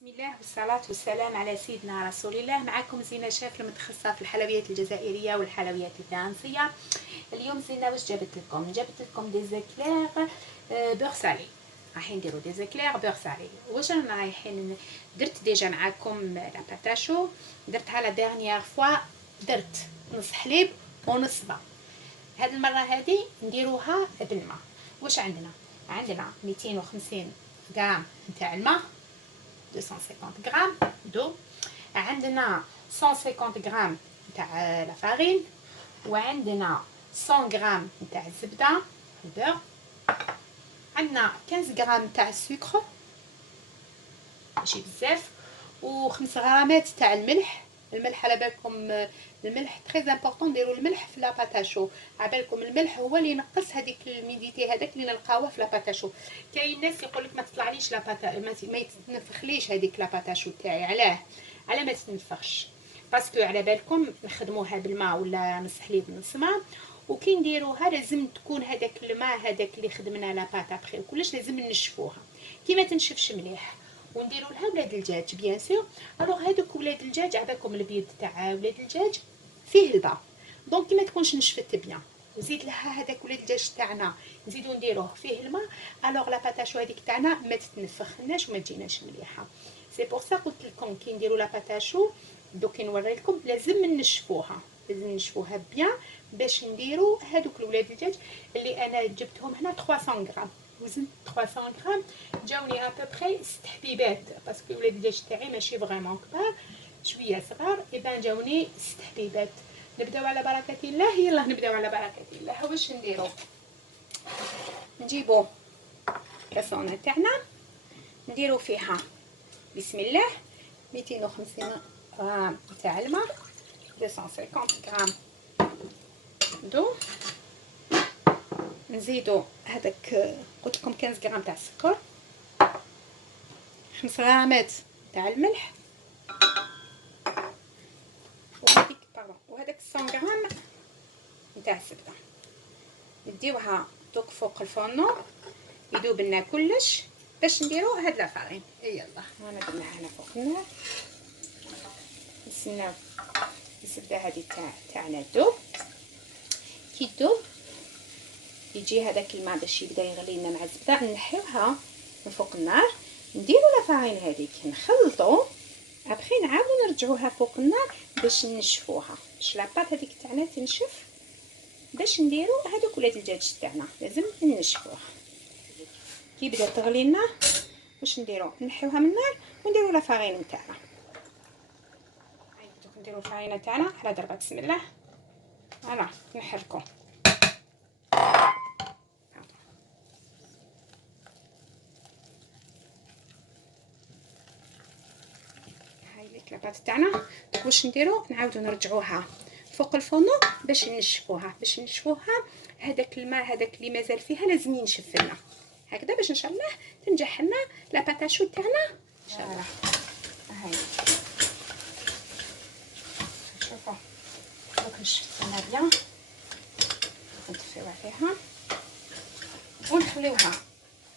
بسم الله والصلاة والسلام على سيدنا رسول الله. معكم زينة شاف المتخصصة في الحلويات الجزائرية والحلويات التونسية. اليوم زينة واش جابت لكم دي زيكلير بور سالي. رايحين نديرو دي زيكلير بور سالي. واش رانا رايحين؟ درت ديجا معكم لا باتاشو، درتها لا ديرنيير فوا، درت نص حليب ونص بيض. هاد المرة هادي نديروها بالماء. واش عندنا 250 غرام نتاع الماء، 250 غرام دو، عندنا 150 غرام تاع لا فارين، وعندنا 100 غرام تاع الزبده البيض، عندنا 15 غرام تاع السكر ماشي بزاف، و5 غرامات تاع الملح على بالكم الملح تري امبورطون، ديروا الملح في لاباتاشو. على بالكم الملح هو اللي ينقص هذيك الميديتي هذاك اللي نلقاوه في لاباتاشو. كاين ناس يقول لك ما تطلعليش لاباتا، ما يتنفخليش هذيك لاباتاشو تاعي. علاه ما تتنفخش؟ باسكو على بالكم نخدموها بالماء ولا نص حليب نص ماء، وكي نديروها لازم تكون هذاك الماء هذاك اللي خدمنا لاباتا ابخي كلش لازم نشفوها كي ما تنشفش مليح، ونديروا لها ولاد الدجاج بيان سور. الوغ هذوك ولاد الدجاج عباكم البيض تاع ولاد الدجاج فيه البا، دونك كي ما تكونش نشفت بيان، وزيد لها هذاك ولاد الدجاج تاعنا نزيدو نديروه فيه الماء، الوغ لا باتاشو هذيك تاعنا ما تتنفخناش وما تجيناش مليحه. سي بور سا قلت لكم كي نديروا لا باتاشو دوك نوري لكم لازم نشفوها، لازم نشفوها بيان باش نديروا هذوك الولاد الدجاج اللي انا جبتهم هنا 300 غرام. وزنت 300 غرام جاوني ابوبري 6 حبيبات، باسكو ولاد الدجاج تاعي ماشي فريمون كبار، شويه صغار، اي جاوني 6 حبيبات. نبداو على بركه الله. يلا نبداو على بركه الله. واش نديرو؟ نجيبو كاسونه تاعنا نديرو فيها بسم الله 250 غرام تاع الماء، 250 غرام دو، نزيدو هذاك قلت لكم 15 غرام تاع السكر، 5 غرامات تاع الملح، وهذاك 100 غرام نتاع الزبده. نديوها دوك فوق الفرن يذوب لنا كلش باش نديرو هاد لا فارين. يلا انا درناها هنا فوق النار، نستناو الزبده هذه تاعنا تذوب. كي تذوب يجي هذاك الماء باش يبدا يغلي لنا مع الزبده، نحيوها من فوق النار، نديرو لا فارين هذيك نخلطو، ابخي نعاودو نرجعوها فوق النار باش نشفوها، باش لاباط هذيك تاعنا تنشف، باش نديرو هذوك ولاد الدجاج تاعنا لازم نشفوها. كي بدات تغلي لنا واش نديرو؟ نحيوها من النار ونديرو لا فارين تاعنا. هاي نديرو الفارينه تاعنا على ضربه بسم الله. انا نحركو هاي الكلابات تاعنا. واش نديرو؟ نعاودو نرجعوها فوق الفرن باش نشفوها. هذاك الماء هذاك اللي مازال فيها لازم ينشف لنا هكذا باش ان شاء الله تنجح لنا لا باتاشو تاعنا ان شاء الله. هاي شوفوا دوك نشفنا بيان، نطفيو عليها ونخليوها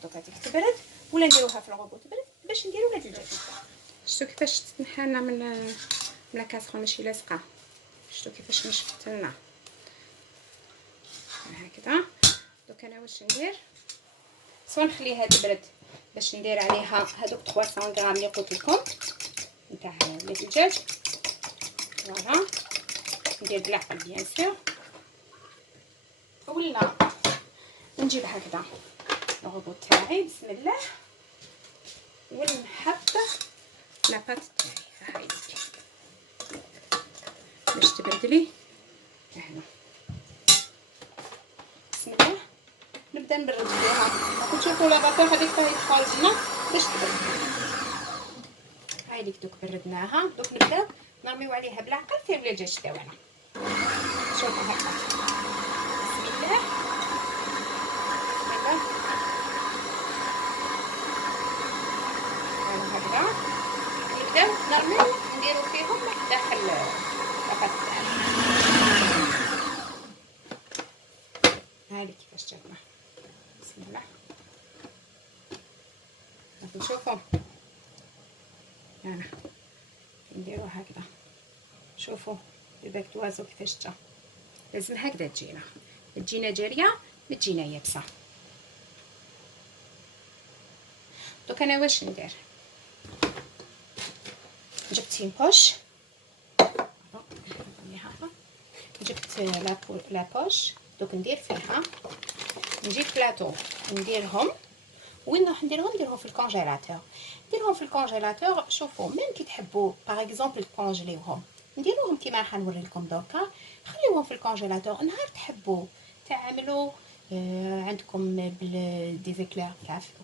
دوك هذيك تبرد، ولا نديروها في الغوبو تبرد باش نديرو ولاد الدجاج. شفتوا كيفاش تنحانا من لاكاسرول ماشي لاصقه؟ شفتوا كيفاش نشفت لنا هكذا. دوك انا واش ندير؟ سوا نخليها تبرد باش ندير عليها هذوك 300 غرام اللي قلت لكم نتاع ولاد الدجاج، فوالا ندير بالعقل بيان سور، ولا نجيب هكذا الغوبو تاعي بسم الله ونحط لاباط تاعي هاي باش تبرد لي هنا. بسم الله نبدا نبرد فيها. راكم تشوفوا لاباطو هذيك راهي خارجنا باش تبرد. هاي اللي دوك بردناها، دوك نبداو نرميو عليها بالعقل في ولاد الدجاج تاعنا. شوفوا هكا بسم الله هكذا نبداو نرميو نديرو فيهم داخل لاباط تاعنا. هاي كيفاش جاتنا بسم الله. راكم تشوفوا تاعنا نديرو هكذا. شوفوا دابا كتوازو كيفاش جا، لازم هكذا تجينا جاريه، ما تجينا يابسه. دوك انا واش ندير، جبت بوش، جبت لا بوش. دوك ندير فيها، نجيب بلاطو نديرهم. وين راح نديرهم في الكونجيلاتور. نديرهم في الكونجيلاتور. شوفوا ميم كي تحبوا باغ اكزومبل تكونجليوهم، نديروهم كيما راح نوري لكم دوكا. خليوهم في الكونجيلاتور نهار تحبوا تعملوا عندكم بالديزيكلير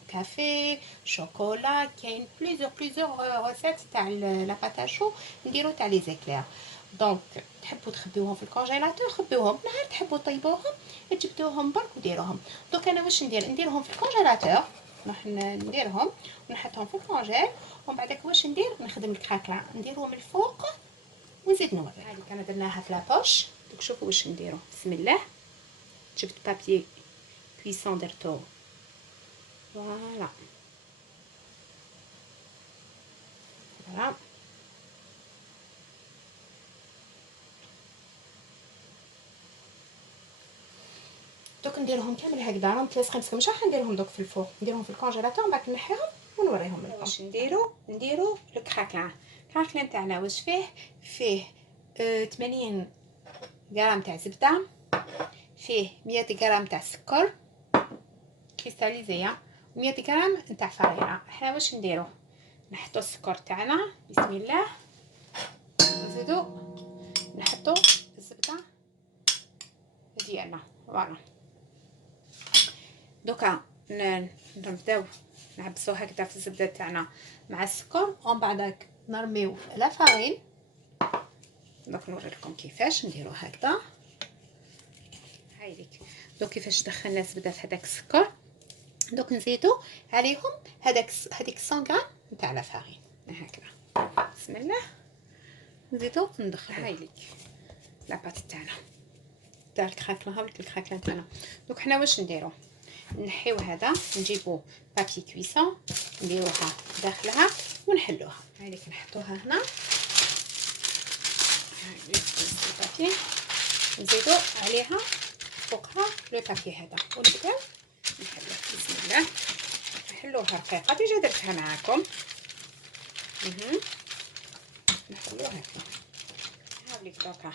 كافي شوكولا. كاين بليزيور ريسيت تاع لا باتاشو نديرو تاع لي زيكلير. دونك تحبوا تخبيوهم في الكونجيلاتور خبيوهم، نهار تحبوا طيبوهم تجبدوهم برك وديروهم. دونك انا واش نديرهم في الكونجيلاتور. راح نديرهم ونحطهم في الكونجيل، ومن بعدك واش ندير، نخدم الكراكلا نديرهم الفوق ونزيد نوري. هذه كنا درناها في لابوش. دوك شوفوا واش نديرو. بسم الله. جبت بابي كويسون درتو فوالا فوالا. دوك نديرهم كامل هكذا راهم متلاصقين، باسكو مش راح نديرهم دوك في الفوق، نديرهم في الكونجيلاتور من بعد نحيهم ونوريهم لكم. واش نديرو الكراكلا. الكراكلا نتاعنا واش فيه 80 غرام تاع زبده، فيه 100 غرام تاع سكر كريستاليزيه، 100 غرام نتاع فرينه. احنا واش نديرو، نحطو السكر تاعنا بسم الله، نزيدو نحطو الزبده ديالنا فوالا. دوكا نبداو نعبسو هكذا في الزبده تاعنا مع السكر، ومن بعدك نرميو لا فارين. دوك نوري لكم كيفاش نديرو هكذا. هايليك دوك كيفاش دخلنا الزبده في هذاك السكر. دوك نزيدو عليهم هذيك 100 غرام نتاع لا فارين هكذا. بسم الله نزيدو ندخلو. هايليك لا بات تاعنا تاع الكراكلا. هاوليك الكراكلا تاعنا. دوك حنا واش نديرو، نحيو هذا، نجيبو بابي كويسون نديروها داخلها ونحلوها. هايليك نحطوها هنا. هايليك البابي نزيدو عليها فوقها لو بابي هذا ونبداو نحلوه. بسم الله نحلوها رقيقه. ديجا درتها معاكم. نحلوها هكا. هاوليك دوكا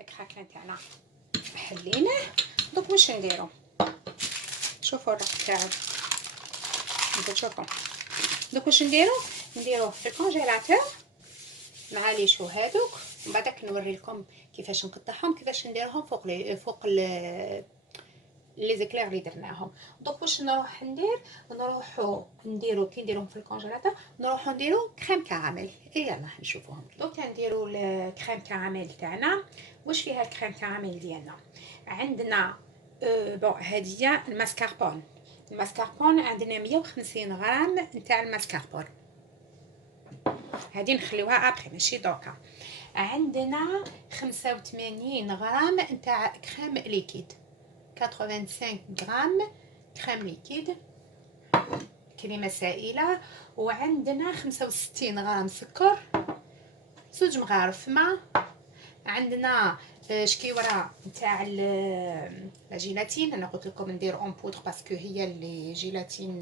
الكراكلا تاعنا حليناه. دوك واش نديرو، شوفوا الرق تاعو نبغي تشوفوا. دوك واش نديروه في الكونجيلاتور مع لي شو هذوك. من بعدك نوري لكم كيفاش نقطعهم، كيفاش نديرهم فوق لي زيكلير اللي درناهم. دوك واش نروح نديرو كي نديروهم في الكونجيلاتور نروحو نديرو كريم كراميل. يلا نشوفوهم. دوك نديرو الكريم كراميل تاعنا. واش فيها الكريم كراميل ديالنا؟ عندنا بون هذه الماسكاربون. الماسكاربون عندنا 150 غرام نتاع الماسكاربون. هذه نخليوها ابري ماشي دوكا. عندنا 85 غرام نتاع كريم ليكيد، 85 غرام كريم ليكيد كريمه سائله. وعندنا 65 غرام سكر، 2 مغارف ماء. عندنا شكيوره نتاع لا جيلاتين. انا قلت لكم ندير اون بودر باسكو هي اللي جيلاتين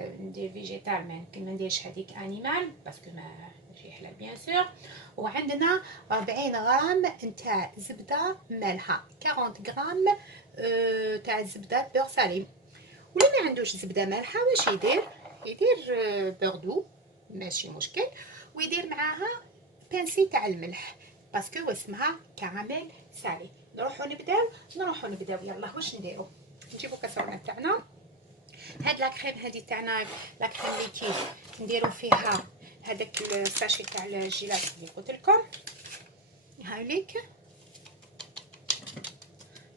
ندير فيجيتال، ما يمكن ما نديرش هذيك انيمال باسكو ما ماشي حلال بيان سور. وعندنا 40 غرام نتاع زبده مالحه، 40 غرام تاع الزبده بور سالي. ولا ما عندوش زبده مالحه واش يدير بوردو ماشي مشكل، ويدير معاها بانسي تاع الملح باسكو اسمها كراميل سالي. نروحو نبداو يلا. واش نديرو، نجيبو كاسرونه تاعنا. هاد لا كريم هادي تاعنا لا كريم ليكيد نديرو فيها هذاك الساشي تاع الجيلات اللي قلت لكم. هاوليك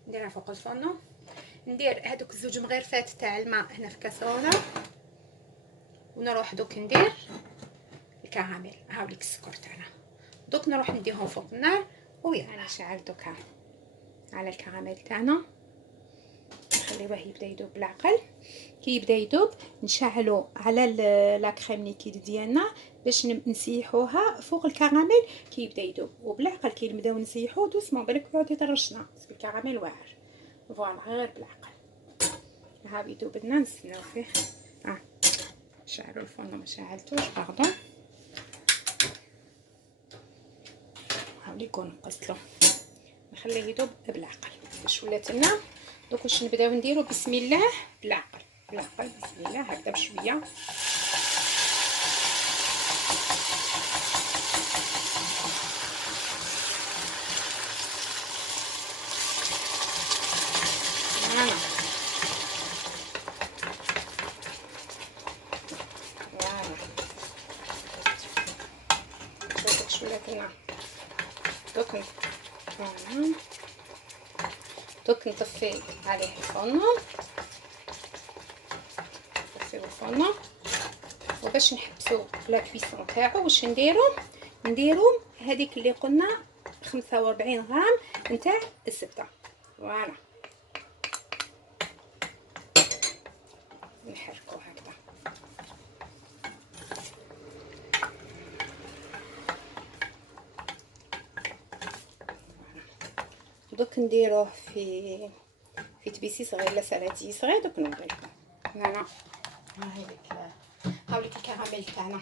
نديرها فوق الفرن. ندير هذوك 2 مغرفات تاع الماء هنا في كاسرونه، ونروح دوك ندير الكراميل. هاوليك السكر تاعنا. دوك نروح نديهم فوق النار ويلا نشعل دوكا على الكراميل تاعنا. نخليوه يبدا يذوب بالعقل. كي يبدا يذوب نشعلو على لا كريم ليكيد ديالنا باش نسيحوها فوق الكراميل كي يبدا يذوب، وبالعقل كي نبداو نسيحو دوسمون بالك يقعد يطرشنا باسكو الكراميل واعر. فوالا غير بالعقل. ها يذوب لنا نستناو فيه. نشعلو الفرن، ما شعلتوش باردون. هاوليكم نقصلو نخليه يذوب بالعقل باش ولات لنا. دوك واش نبداو نديرو؟ بسم الله بالعقل بالعقل، بسم الله هكذا بشويه. فوالا شوفوا واش ولات لنا. دوك نطفي عليه الفرن، نطفيو الفرن. وباش نحبسو لا كويسون تاعو واش نديرو هذيك اللي قلنا 45 غرام نتاع الزبده. فوالا نحركو هكذا. دوك نديروه في تبيسي صغير لا سلاتي صغير. دوك نوريكم. هنا هاوليك الكراميل تاعنا.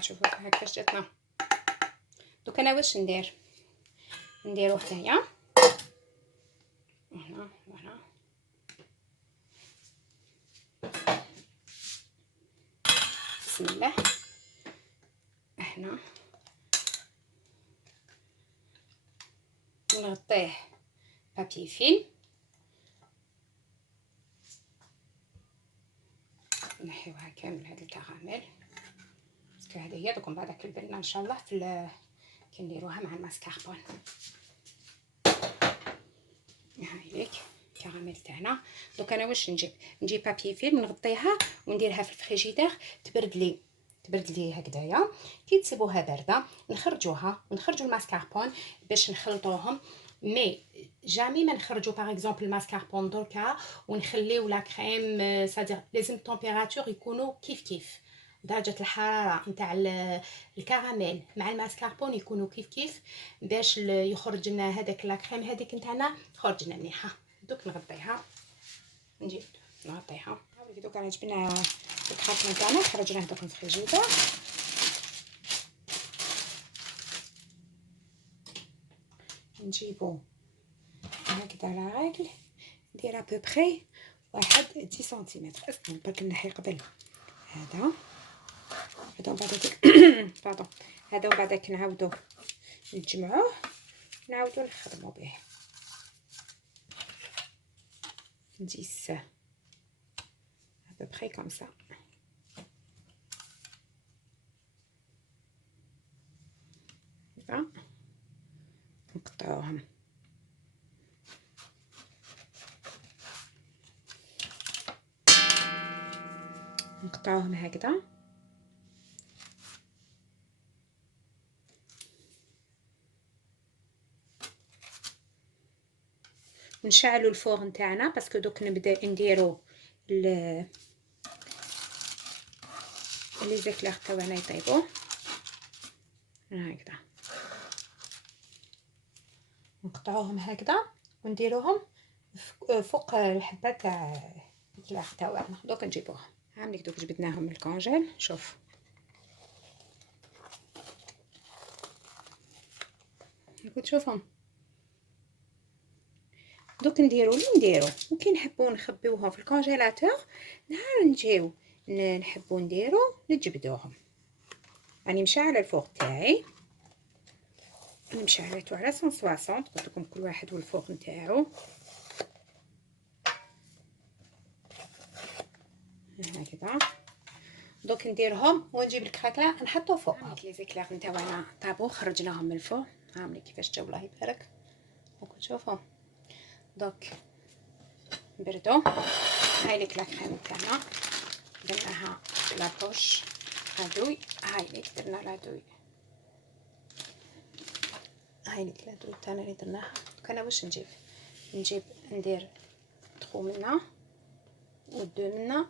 شوفوا هكا كيفاش جاتنا. دوك انا واش نديرو هنايا هنا. فوالا بسم الله. هنا نغطيه بابي فيلم، نحيوها كامل هاد الكراميل باسكو هذه هي. دوك من بعد كنبان ان شاء الله في كي نديروها مع الماسكاربون. هايليك الكراميل تاعنا. دوك انا واش نجيب بابي فيلم نغطيها ونديرها في الفريجيدير تبرد لي هكذايا. كي تسيبوها بارده نخرجوها ونخرجوا الماسكاربون باش نخلطوهم. مي جامي ما نخرجوا باغ اكزومبل الماسكاربون دركا ونخليو لا كريم. سادير لازم التمبيراتور يكونوا كيف درجه الحراره نتاع الكراميل مع الماسكاربون يكونوا كيف باش يخرج لنا هذاك لا كريم هذيك نتاعنا تخرج لنا مليحه. دوك نغطيها، نجي نغطيها. دوك انا جبنا الكراتين تاعنا خرجناه دوك من الفريجيدير. نجيبو هكذا على راجل ندير ابوبري 10 سنتيمتر. اسمع برك نحي قبل هذا ومن بعد باردون هذا ومن بعد نعاودو نجمعوه نعاودو نخدمو به. نديس ابوبري كوم سا. هكذا نقطعوهم. هكذا ونشعلوا الفور نتاعنا باسكو دوك نبدا نديرو لي زيكلير تاعنا يطيبوا هكذا. نقطعوهم هكذا ونديروهم فوق الحبه تاع الزيكلير تاعنا. دوك نجيبوهم. عاملك دوك جبدناهم من الكونجيل. شوف كنت تشوفهم. دوك نديرو اللي نديرو وكي نحبو نخبيوهم في الكونجيلاتور نهار نجيو نحبو نديرو نجبدوهم. راني مشعله الفوق تاعي، انا مشعلته على 160. قلت لكم كل واحد والفوق نتاعو. هكذا دوك نديرهم ونجيب الكراكلا نحطو فوق. لي زيكلير نتاعنا طابو خرجناهم من الفوق. عاملين كيفاش جاو الله يبارك. راكم تشوفوا دوك نبردو. هاي ليك لا كريم تاعنا درناها لا بوش هادوي. هاي ليك درنا لادوي هاي الكلاطو تاعنا اللي درناها. انا واش نجيب ندير 3 منا و 2 منا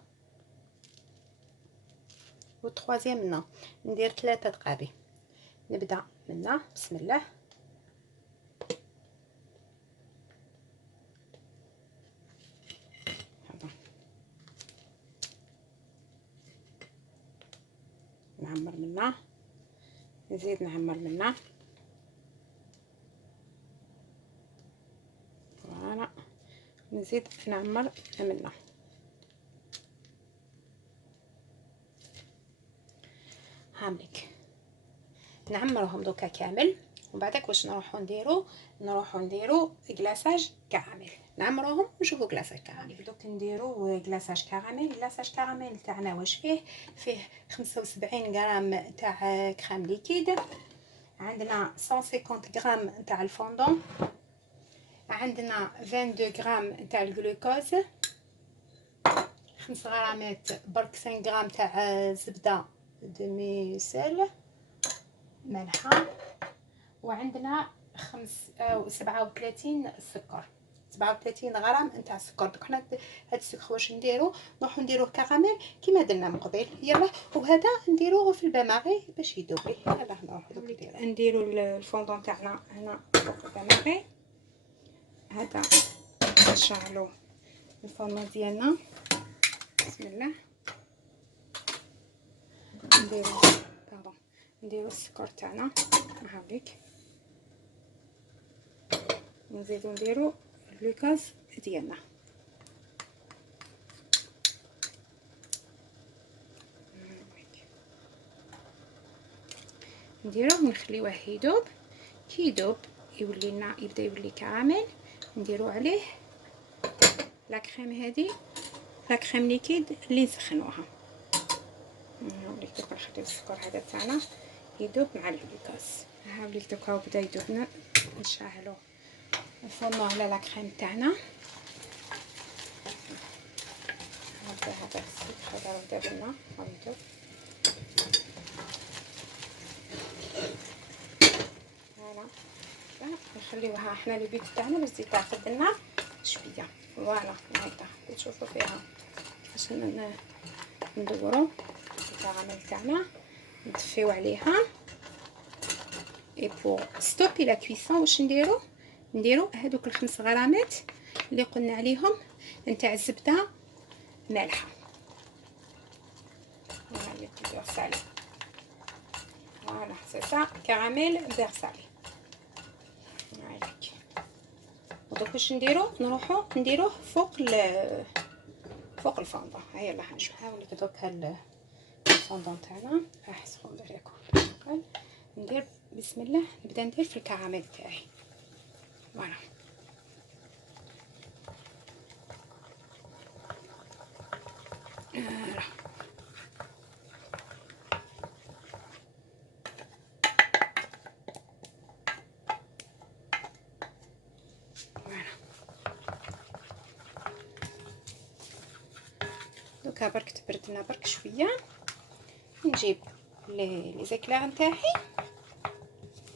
و 3 منا، ندير 3 دقابي. نبدا منا بسم الله، هذا نعمر منا، نزيد نعمر منا، فوالا نزيد نعمر منا. هامليك نعمرهم دوكا كامل، ومن بعدك واش نروحو نديرو كلاصاج كراميل. نعمروهم ونشوفو كلاصاج كراميل. دوك نديرو كلاصاج كراميل. كلاصاج كراميل تاعنا واش فيه 75 غرام تاع كريم ليكيد، عندنا 150 غرام تاع الفوندون، عندنا 22 غرام تاع الجلوكوز، 5 غرامات برك 5 غرام تاع زبده دمي سيل ملحه، وعندنا 37 سكر، 37 غرام نتاع السكر. دوك حنا هاد السكر واش نروحو نديروه كراميل كيما درنا من قبل. يلا وهذا نديروه في الباماغي باش يذوب ليه. يلا نروحو نديرو الفوندون تاعنا هنا فوق الباماغي. هذا نشعلو الفرن ديالنا بسم الله، نديرو السكر تاعنا هاوليك، نزيدو نديرو الجلوكوز ديالنا. نديروه ونخليوه يذوب. كي يذوب يولي لنا يبدا يولي كراميل، نديرو عليه لا كريم هذه، لا كريم ليكيد اللي نسخنوها. هاوليك دوكا نخليو السكر هذا تاعنا يذوب مع الجلوكوز. هاوليك دوكا بدا يذوب، نشعلو الفرن على لا كريم تاعنا. هذا السكر هذا بدا لنا يذوب. فوالا نخليوها حنا البيت تاعنا باش تزيد تعقد لنا شويه. فوالا هكذا تشوفوا فيها باش ندورو الكراميل تاعنا، ندفيو عليها. اي بور ستوبي لا كويسون واش نديرو هذوك ال5 غرامات اللي قلنا عليهم نتاع الزبده مالحه. هاي البيغ سالي، فوالا سي سا كراميل بيغ سالي. هايليك ودوك واش نروحو نديروه فوق الفوندون. هيا يلا نشوف. هاوليك دوك الفوندون تاعنا راح يسخن بالكم. ندير بسم الله، نبدا ندير في الكراميل تاعي. فوالا دوكا برك تبرد لنا برك شويه، نجيب لي زيكلير نتاعي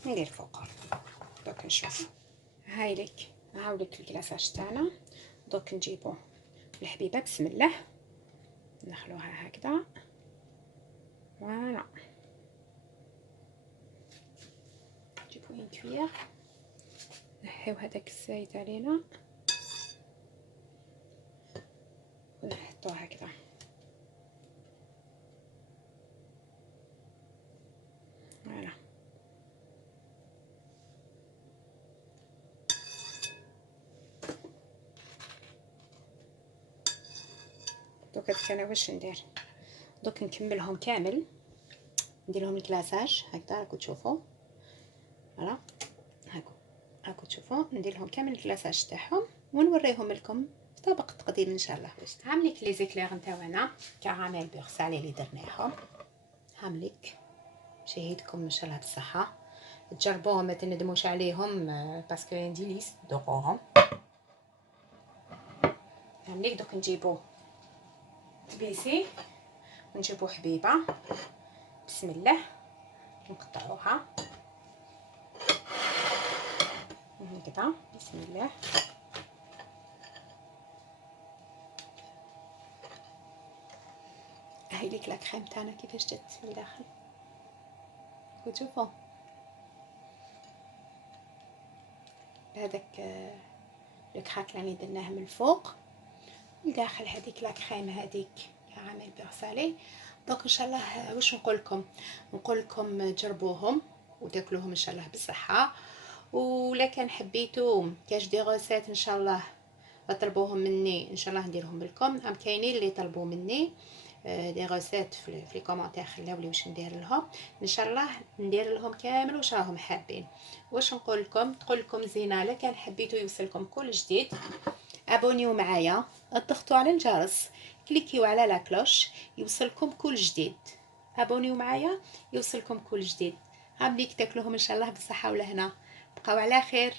ندير فوقهم. دوك نشوف. هاوليك الكلاصاج تاعنا. دوك نجيبو الحبيبه بسم الله، ندخلوها هكذا. فوالا نجيبو اون كويير، نحيو هذاك الزايد علينا ونحطوه هكذا. فوالا دوك انا واش ندير، دوك نكملهم كامل، ندير لهم الكلاصاج هكذا راكم تشوفوا. فوالا هاكو تشوفوا ندير لهم كامل الكلاصاج تاعهم ونوريهم لكم في طبق تقديم ان شاء الله. باش هامليك لي زيكلير نتاعنا كراميل بيغ سالي اللي درناهم. هامليك شهيدكم ان شاء الله بالصحه، تجربوهم ما تندموش عليهم باسكو عندي ليست دوقوهم. هامليك دوك نجيبو تبيسي ونجيبو حبيبه بسم الله نقطعوها. هكذا. بسم الله. هاي ليك لا كريم تاعنا كيفاش جات من داخل، وتشوفوا هذاك الكراك اللي درناه من الفوق من داخل هذيك لا كريم هذيك عامل بيغسالي. دونك ان شاء الله واش نقول لكم جربوهم وتاكلوهم ان شاء الله بالصحه. ولا كان حبيتوا كاش دي غوسيت ان شاء الله طلبوهم مني ان شاء الله نديرهم لكم. كاينين اللي طلبوا مني دي غوسيت في لي كومونتير خلاو لي واش ندير لهم، ان شاء الله ندير لهم كامل واش راهم حابين. واش نقول لكم زينه، لا كان حبيتوا يوصلكم كل جديد ابونيو معايا، اضغطوا على الجرس، كليكيو على لا كلوش يوصلكم كل جديد. ابونيو معايا يوصلكم كل جديد. عامليك تاكلوهم ان شاء الله بالصحه والهنا. بقاو على خير.